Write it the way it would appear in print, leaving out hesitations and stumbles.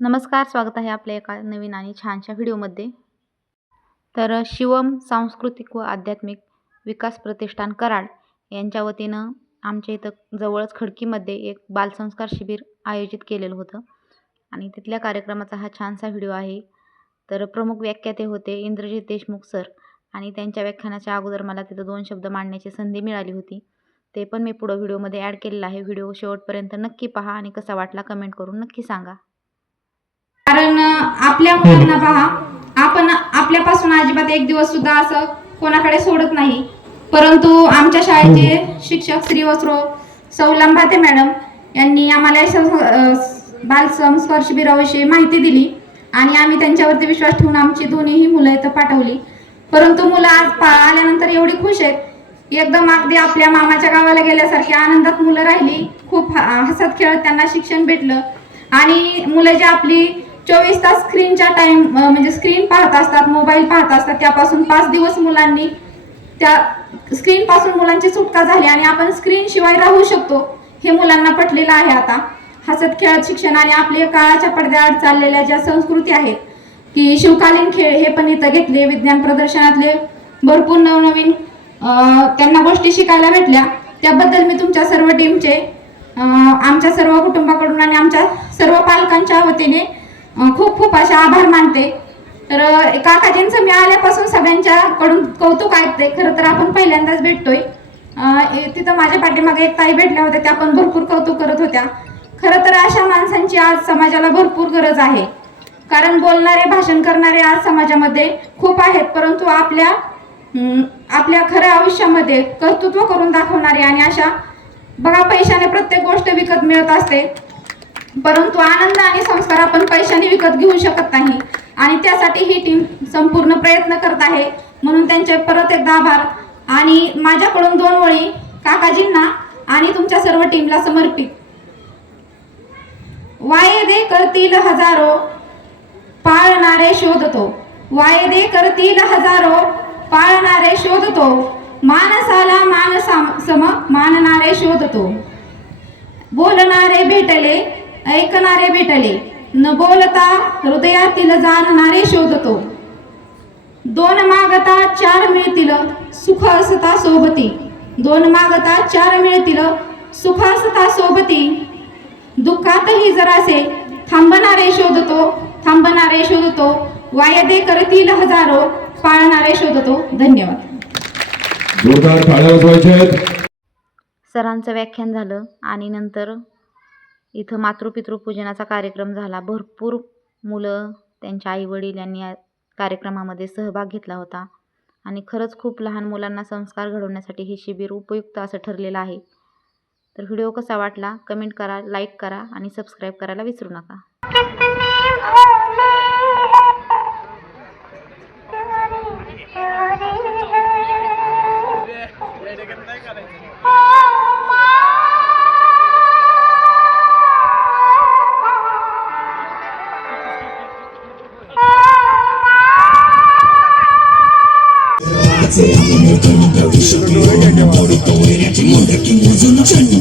नमस्कार, स्वागत आहे आपल्या एका नवीन आणि छानशा व्हिडिओमध्ये. तर शिवम सांस्कृतिक व आध्यात्मिक विकास प्रतिष्ठान कराड यांच्या वतीनं आमच्या इथं जवळच खडकीमध्ये एक बालसंस्कार शिबिर आयोजित केलेलं होतं आणि तिथल्या कार्यक्रमाचा हा छानसा व्हिडिओ आहे. तर प्रमुख व्याख्याते होते इंद्रजित देशमुख सर आणि त्यांच्या व्याख्यानाच्या अगोदर मला तिथं 2 शब्द मांडण्याची संधी मिळाली होती. ते पण मी पुढं व्हिडिओमध्ये ॲड केलेलं आहे. व्हिडिओ शेवटपर्यंत नक्की पहा आणि कसा वाटला कमेंट करून नक्की सांगा. कारण आपल्या मुलांना पहा, आपण आपल्यापासून अजिबात एक दिवस सुद्धा असं कोणाकडे सोडत नाही. परंतु आमच्या शाळेचे शिक्षक श्री वस्रो सौ लंभाते मॅडम यांनी आम्हाला बाल संस्कार शिबिराविषयी माहिती दिली आणि आम्ही त्यांच्यावरती विश्वास ठेवून आमची दोन्हीही मुलं इथं पाठवली. परंतु मुलं आज आल्यानंतर एवढी खुश आहेत, एकदम अगदी आपल्या मामाच्या गावाला गेल्यासारखी आनंदात मुलं राहिली. खूप हसत खेळत त्यांना शिक्षण भेटलं आणि मुलं जे आपली 24 तास स्क्रीनच्या टाइम म्हणजे स्क्रीन पाहत असतात, मोबाईल पाहत असतात, त्यापासून 5 दिवस मुलांनी त्या स्क्रीन पासून मुलांची सुटका झाली आणि आपण स्क्रीन शिवाय राहू शकतो हे मुलांना पटलेलं आहे. आता हसत खेळत शिक्षण आणि आपल्या काळाच्या पडद्याआड चाललेल्या ज्या संस्कृती आहेत की शिवकालीन खेळ हे पण इथं घेतले. विज्ञान प्रदर्शनातले भरपूर नवनवीन त्यांना गोष्टी शिकायला भेटल्या. त्याबद्दल मी तुमच्या सर्व टीमचे, आमच्या सर्व कुटुंबाकडून आणि आमच्या सर्व पालकांच्या वतीने खूप खूप असे आभार मानते. तर काकाजींचं मी आल्यापासून सगळ्यांच्याकडून कौतुक ऐकते. खरं तर आपण पहिल्यांदाच भेटतोय. तिथं माझ्या पाठीमागे एक ताई भेटल्या होत्या, त्या पण भरपूर कौतुक करत होत्या. खरं तर अशा माणसांची आज समाजाला भरपूर गरज आहे. कारण बोलणारे, भाषण करणारे आज समाजामध्ये खूप आहेत, परंतु आपल्या खऱ्या आयुष्यामध्ये कर्तृत्व करून दाखवणारे आणि अशा बघा, पैशाने प्रत्येक गोष्ट विकत मिळत असते, परंतु आनंद आणि संस्कार आपण पैशाने विकत घेऊ शकत नाही आणि त्यासाठी ही टीम संपूर्ण प्रयत्न करत आहे. म्हणून त्यांचे परत एकदा आभार आणि माझ्याकडून 2 ओळी काकाजींना आणि तुमच्या सर्व टीमला समर्पित. वायदे करतील हजारो, पाळणारे शोधतो. वायदे करतील हजारो, पाळणारे शोधतो. माणसाला सम मानणारे शोधतो. बोलणारे भेटले, ऐकणारे भेटले, न बोलता हृदयातील जाणणारे शोधतो. 2 मागता 4 मिळतील, सुख असता सोबती. 2 मागता 4 मिळतील, सुख असता सोबती. दुःखातही जरासे थांबणारे शोधतो, थांबणारे शोधतो. वायदे करतील हजारो, पाळणारे शोधतो. धन्यवाद. जोरदार टाळ्या वाजवायच्यात. सरांचं व्याख्यान झालं आणि नंतर इथं मातृपितृपूजनाचा कार्यक्रम झाला. भरपूर मुलं, त्यांच्या आईवडील यांनी या कार्यक्रमामध्ये सहभाग घेतला होता आणि खरंच खूप लहान मुलांना संस्कार घडवण्यासाठी हे शिबिर उपयुक्त असं ठरलेलं आहे. तर व्हिडिओ कसा वाटला कमेंट करा, लाईक करा आणि सबस्क्राईब करायला विसरू नका. Chandi